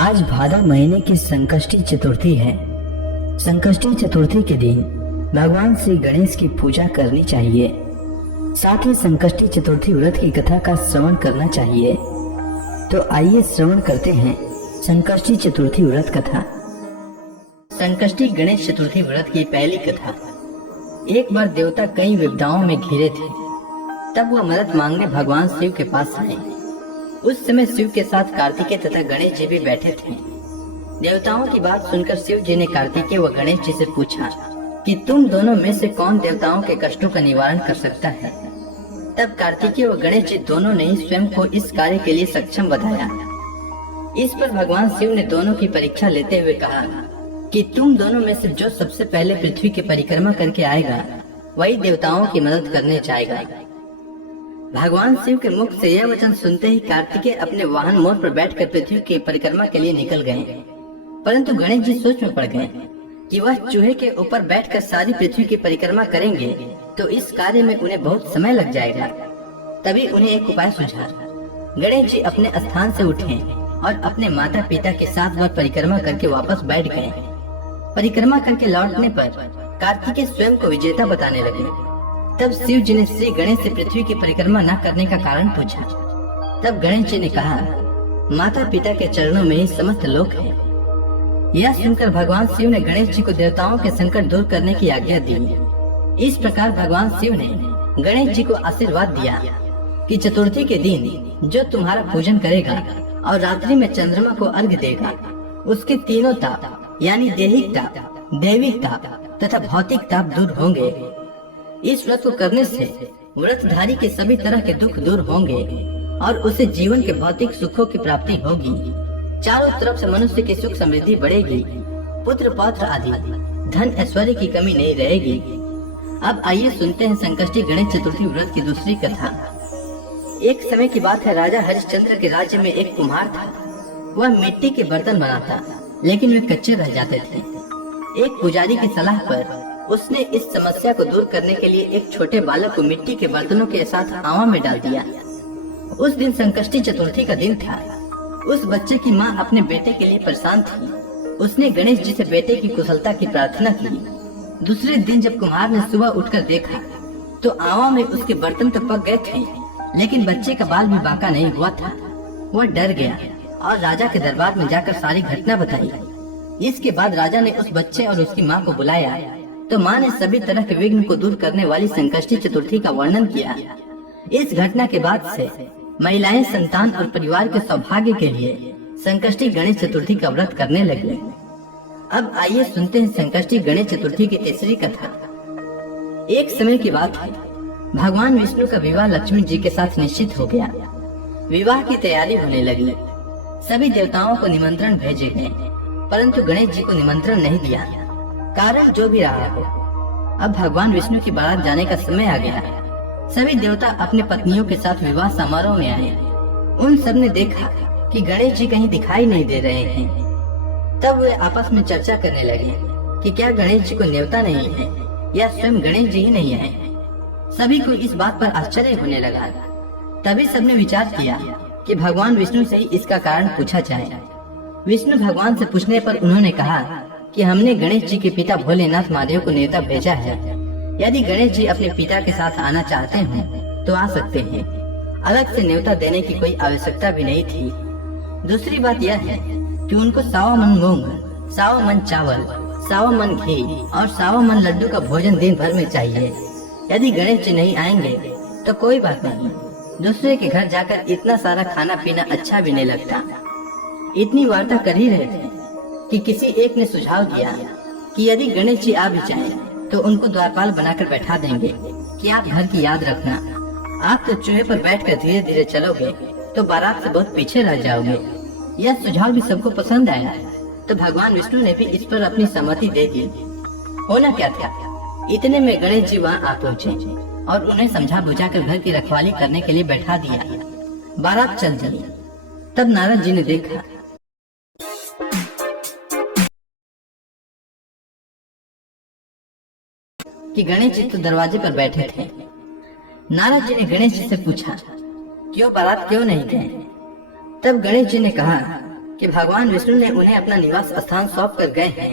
आज भाद्र महीने की संकष्टी चतुर्थी है। संकष्टी चतुर्थी के दिन भगवान श्री गणेश की पूजा करनी चाहिए। साथ ही संकष्टी चतुर्थी व्रत की कथा का श्रवण करना चाहिए। तो आइए श्रवण करते हैं संकष्टी चतुर्थी व्रत कथा। संकष्टी गणेश चतुर्थी व्रत की पहली कथा। एक बार देवता कई विपदाओं में घिरे थे, तब वह मदद मांगने भगवान शिव के पास आए। उस समय शिव के साथ कार्तिकेय तथा गणेश जी भी बैठे थे। देवताओं की बात सुनकर शिव जी ने कार्तिकेय व गणेश जी से पूछा कि तुम दोनों में से कौन देवताओं के कष्टों का निवारण कर सकता है। तब कार्तिकेय व गणेश जी दोनों ने ही स्वयं को इस कार्य के लिए सक्षम बताया। इस पर भगवान शिव ने दोनों की परीक्षा लेते हुए कहा कि तुम दोनों में से जो सबसे पहले पृथ्वी की परिक्रमा करके आएगा वही देवताओं की मदद करने जाएगा। भगवान शिव के मुख से यह वचन सुनते ही कार्तिकेय अपने वाहन मोर पर बैठकर पृथ्वी की परिक्रमा के लिए निकल गए। परंतु गणेश जी सोच में पड़ गए कि वह चूहे के ऊपर बैठकर सारी पृथ्वी की परिक्रमा करेंगे तो इस कार्य में उन्हें बहुत समय लग जाएगा। तभी उन्हें एक उपाय सूझा। गणेश जी अपने स्थान से उठे और अपने माता पिता के साथ वह परिक्रमा करके वापस बैठ गए। परिक्रमा करके लौटने पर कार्तिकेय स्वयं को विजेता बताने लगे। तब शिव जी ने श्री गणेश से पृथ्वी की परिक्रमा न करने का कारण पूछा। तब गणेश जी ने कहा, माता पिता के चरणों में ही समस्त लोक है। यह सुनकर भगवान शिव ने गणेश जी को देवताओं के संकट दूर करने की आज्ञा दी। इस प्रकार भगवान शिव ने गणेश जी को आशीर्वाद दिया कि चतुर्थी के दिन जो तुम्हारा पूजन करेगा और रात्रि में चंद्रमा को अर्घ्य देगा, उसके तीनों ताप यानी देहिक ताप, दैविक ताप तथा भौतिक ताप दूर होंगे। इस व्रत को करने से व्रतधारी के सभी तरह के दुख दूर होंगे और उसे जीवन के भौतिक सुखों की प्राप्ति होगी। चारों तरफ से मनुष्य की सुख समृद्धि बढ़ेगी, पुत्र पौत्र आदि धन ऐश्वर्य की कमी नहीं रहेगी। अब आइए सुनते हैं संकष्टी गणेश चतुर्थी व्रत की दूसरी कथा। एक समय की बात है, राजा हरिश्चंद्र के राज्य में एक कुम्हार था। वह मिट्टी के बर्तन बनाता, लेकिन वे कच्चे रह जाते थे। एक पुजारी की सलाह पर उसने इस समस्या को दूर करने के लिए एक छोटे बालक को मिट्टी के बर्तनों के साथ आवा में डाल दिया। उस दिन संकष्टी चतुर्थी का दिन था। उस बच्चे की माँ अपने बेटे के लिए परेशान थी। उसने गणेश जी से बेटे की कुशलता की प्रार्थना की। दूसरे दिन जब कुम्हार ने सुबह उठकर देखा तो आवा में उसके बर्तन तो पक गए थे, लेकिन बच्चे का बाल भी बांका नहीं हुआ था। वह डर गया और राजा के दरबार में जाकर सारी घटना बताई। इसके बाद राजा ने उस बच्चे और उसकी माँ को बुलाया तो माँ ने सभी तरह के विघ्न को दूर करने वाली संकष्टी चतुर्थी का वर्णन किया। इस घटना के बाद से महिलाएं संतान और परिवार के सौभाग्य के लिए संकष्टी गणेश चतुर्थी का व्रत करने लगी। अब आइए सुनते हैं संकष्टी गणेश चतुर्थी की तीसरी कथा। एक समय की बात है, भगवान विष्णु का विवाह लक्ष्मी जी के साथ निश्चित हो गया। विवाह की तैयारी होने लगी। सभी देवताओं को निमंत्रण भेजे गए, परंतु गणेश जी को निमंत्रण नहीं दिया। कारण जो भी रहा हो, अब भगवान विष्णु की बारात जाने का समय आ गया। सभी देवता अपनी पत्नियों के साथ विवाह समारोह में आए। उन सब ने देखा कि गणेश जी कहीं दिखाई नहीं दे रहे हैं। तब वे आपस में चर्चा करने लगे कि क्या गणेश जी को न्योता नहीं है या स्वयं गणेश जी ही नहीं आए। सभी को इस बात पर आश्चर्य होने लगा। तभी सबने विचार किया कि भगवान विष्णु से ही इसका कारण पूछा जाए। विष्णु भगवान से पूछने पर उन्होंने कहा कि हमने गणेश जी के पिता भोलेनाथ महादेव को न्योता भेजा है। यदि गणेश जी अपने पिता के साथ आना चाहते हैं तो आ सकते हैं। अलग से न्योता देने की कोई आवश्यकता भी नहीं थी। दूसरी बात यह है कि उनको 100 मन मूंग, 100 मन चावल, 100 मन घी और 100 मन लड्डू का भोजन दिन भर में चाहिए। यदि गणेश जी नहीं आएंगे तो कोई बात नहीं, दूसरे के घर जाकर इतना सारा खाना पीना अच्छा भी नहीं लगता। इतनी वार्ता कर ही रहे थे कि किसी एक ने सुझाव दिया कि यदि गणेश जी आ भी जाएं, तो उनको द्वारपाल बनाकर बैठा देंगे कि आप घर की याद रखना। आप तो चूहे पर बैठकर धीरे धीरे चलोगे तो बारात से बहुत पीछे रह जाओगे। यह सुझाव भी सबको पसंद आया, तो भगवान विष्णु ने भी इस पर अपनी सहमति दे दी। होना क्या था, इतने में गणेश जी वहाँ आ पहुँचे और उन्हें समझा बुझाकर घर की रखवाली करने के लिए बैठा दिया। बारात चल दी। तब नारद जी ने देखा कि गणेश जी तो दरवाजे पर बैठे थे। नारद जी ने गणेश जी से पूछा, क्यों बारात क्यों नहीं गए। तब गणेश जी ने कहा कि भगवान विष्णु ने उन्हें अपना निवास स्थान सौंप कर गए हैं।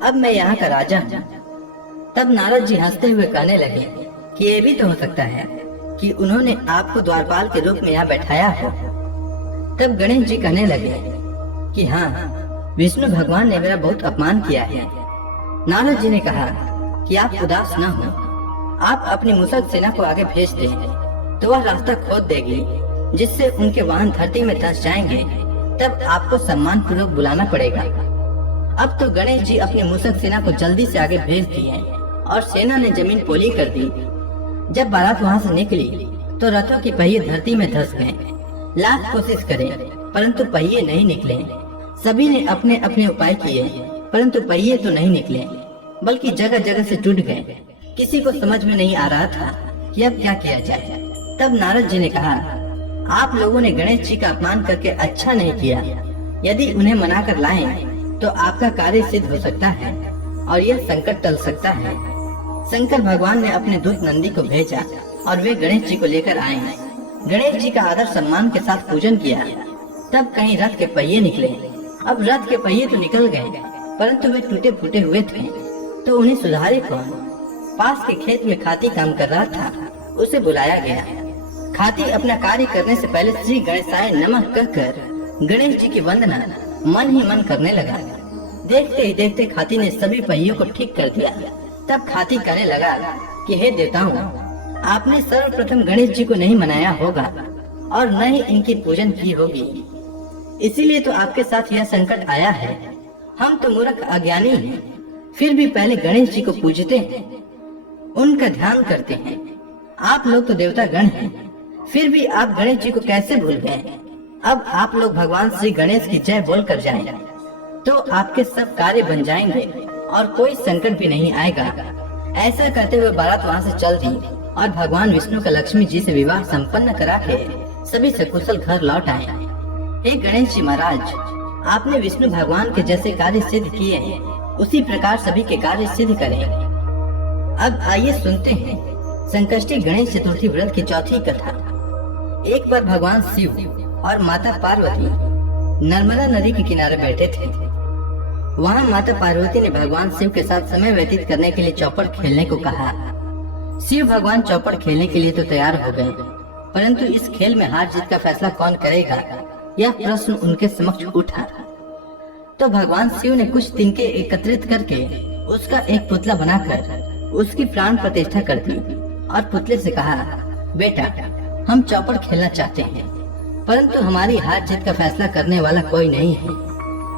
अब मैं यहाँ का राजा हूँ। तब नारद जी हंसते हुए कहने लगे कि ये भी तो हो सकता है कि उन्होंने आपको द्वारपाल के रूप में यहाँ बैठाया हो। तब गणेश जी कहने लगे कि हाँ, विष्णु भगवान ने मेरा बहुत अपमान किया है। नारद जी ने कहा कि आप उदास न हो, आप अपनी मुसक सेना को आगे भेज दें तो वह रास्ता खोद देगी, जिससे उनके वाहन धरती में धंस जाएंगे। तब आपको सम्मान पूर्वक बुलाना पड़ेगा। अब तो गणेश जी अपनी मुसक सेना को जल्दी से आगे भेज दिए और सेना ने जमीन पोली कर दी। जब बारात वहाँ से निकली तो रथों के पहिए धरती में धंस गए। लाख कोशिश करें परंतु पहिए नहीं निकले। सभी ने अपने अपने उपाय किए परंतु पहिए तो नहीं निकले, बल्कि जगह जगह से टूट गए। किसी को समझ में नहीं आ रहा था कि अब क्या किया जाए। तब नारद जी ने कहा, आप लोगों ने गणेश जी का अपमान करके अच्छा नहीं किया। यदि उन्हें मना कर लाएं तो आपका कार्य सिद्ध हो सकता है और यह संकट टल सकता है। शंकर भगवान ने अपने दूत नंदी को भेजा और वे गणेश जी को लेकर आए। गणेश जी का आदर सम्मान के साथ पूजन किया। तब कहीं रथ के पहिए निकले। अब रथ के पहिए तो निकल गए परंतु वे टूटे फूटे हुए थे, तो उन्हें सुधारे कौन? पास के खेत में खाती काम कर रहा था, उसे बुलाया गया। खाती अपना कार्य करने से पहले श्री गणेशाय नमः कहकर गणेश जी की वंदना मन ही मन करने लगा। देखते ही देखते खाती ने सभी पहियों को ठीक कर दिया। तब खाती कहने लगा कि हे देवताओं, आपने सर्वप्रथम गणेश जी को नहीं मनाया होगा और न ही इनकी पूजन की होगी, इसीलिए तो आपके साथ यह संकट आया है। हम तो मूर्ख अज्ञानी हैं, फिर भी पहले गणेश जी को पूजते हैं, उनका ध्यान करते हैं। आप लोग तो देवता गण हैं, फिर भी आप गणेश जी को कैसे भूल गए? अब आप लोग भगवान श्री गणेश की जय बोल कर जाएं, तो आपके सब कार्य बन जाएंगे और कोई संकट भी नहीं आएगा। ऐसा कहते हुए बारात वहाँ से चल दी और भगवान विष्णु का लक्ष्मी जी से विवाह संपन्न करा के सभी सकुशल घर लौट आए। हे गणेश जी महाराज, आपने विष्णु भगवान के जैसे कार्य सिद्ध किए हैं, उसी प्रकार सभी के कार्य सिद्ध करें। अब आइए सुनते हैं संकष्टी गणेश चतुर्थी व्रत की चौथी कथा। एक बार भगवान शिव और माता पार्वती नर्मदा नदी के किनारे बैठे थे। वहाँ माता पार्वती ने भगवान शिव के साथ समय व्यतीत करने के लिए चौपड़ खेलने को कहा। शिव भगवान चौपड़ खेलने के लिए तो तैयार हो गए, परंतु इस खेल में हार जीत का फैसला कौन करेगा, यह प्रश्न उनके समक्ष उठा। तो भगवान शिव ने कुछ तिनके एकत्रित करके उसका एक पुतला बनाकर उसकी प्राण प्रतिष्ठा कर दी और पुतले से कहा, बेटा, हम चौपड़ खेलना चाहते हैं, परंतु हमारी हार जीत का फैसला करने वाला कोई नहीं है,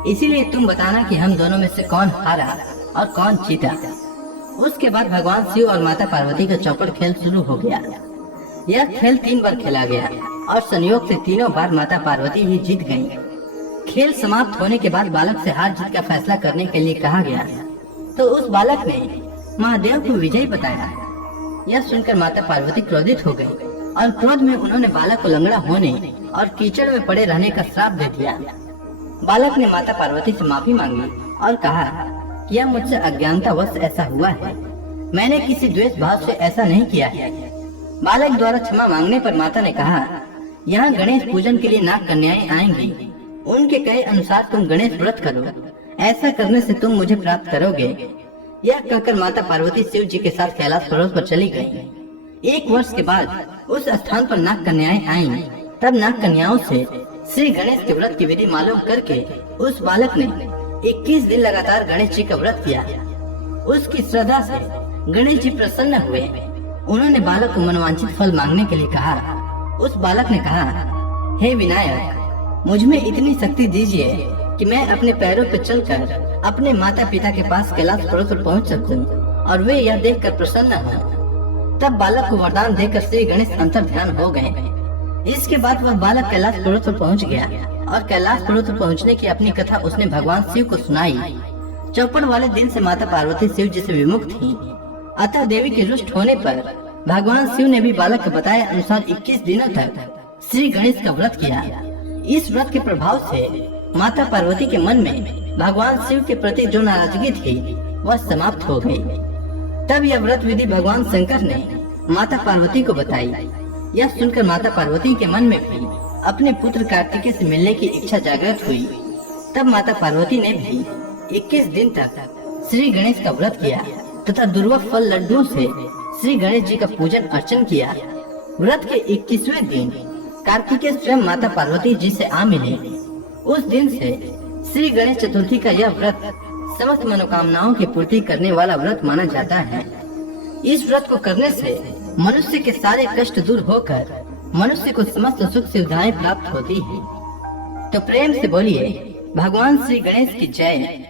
इसीलिए तुम बताना कि हम दोनों में से कौन हारा और कौन जीता। उसके बाद भगवान शिव और माता पार्वती का चौपड़ खेल शुरू हो गया। यह खेल 3 बार खेला गया और संयोग से तीनों बार माता पार्वती ही जीत गयी। खेल समाप्त होने के बाद बालक से हार जीत का फैसला करने के लिए कहा गया, तो उस बालक ने महादेव को विजयी बताया। यह सुनकर माता पार्वती क्रोधित हो गई और क्रोध में उन्होंने बालक को लंगड़ा होने और कीचड़ में पड़े रहने का श्राप दे दिया। बालक ने माता पार्वती से माफी मांगी और कहा कि यह मुझसे अज्ञानतावश ऐसा हुआ है, मैंने किसी द्वेष भाव से ऐसा नहीं किया है। बालक द्वारा क्षमा मांगने पर माता ने कहा, यहाँ गणेश पूजन के लिए नाग कन्याएं आएंगी, उनके कहे अनुसार तुम गणेश व्रत करो, ऐसा करने से तुम मुझे प्राप्त करोगे। यह कहकर माता पार्वती शिव जी के साथ कैलाश पर्वत पर चली गयी। 1 वर्ष के बाद उस स्थान पर नाग कन्याएं आईं। तब नाग कन्याओं से श्री गणेश के व्रत की विधि मालूम करके उस बालक ने 21 दिन लगातार गणेश जी का व्रत किया। उसकी श्रद्धा से गणेश जी प्रसन्न हुए। उन्होंने बालक को मनोवांछित फल मांगने के लिए कहा। उस बालक ने कहा, हे विनायक, मुझ में इतनी शक्ति दीजिए कि मैं अपने पैरों पर चलकर अपने माता पिता के पास कैलाश पर्वत पर पहुंच सकूं और वे यह देखकर प्रसन्न हों। तब बालक को वरदान देकर श्री गणेश अंतर ध्यान हो गए। इसके बाद वह बालक कैलाश पर्वत पर पहुंच गया और कैलाश पर्वत पर पहुंचने की अपनी कथा उसने भगवान शिव को सुनाई। चौपड़ वाले दिन से माता पार्वती शिव जी से विमुख थी, अतः देवी के रुष्ट होने पर भगवान शिव ने भी बालक के बताए अनुसार 21 दिनों तक श्री गणेश का व्रत किया। इस व्रत के प्रभाव से माता पार्वती के मन में भगवान शिव के प्रति जो नाराजगी थी वह समाप्त हो गई। तब यह व्रत विधि भगवान शंकर ने माता पार्वती को बताई। यह सुनकर माता पार्वती के मन में भी अपने पुत्र कार्तिकेय से मिलने की इच्छा जागृत हुई। तब माता पार्वती ने भी 21 दिन तक श्री गणेश का व्रत किया तथा दुर्लभ फल लड्डुओं से श्री गणेश जी का पूजन अर्चन किया। व्रत के 21वें दिन कार्तिकेय स्वयं माता पार्वती जी से आ मिले। उस दिन से श्री गणेश चतुर्थी का यह व्रत समस्त मनोकामनाओं की पूर्ति करने वाला व्रत माना जाता है। इस व्रत को करने से मनुष्य के सारे कष्ट दूर होकर मनुष्य को समस्त सुख सुविधाएं प्राप्त होती है। तो प्रेम से बोलिए भगवान श्री गणेश की जय।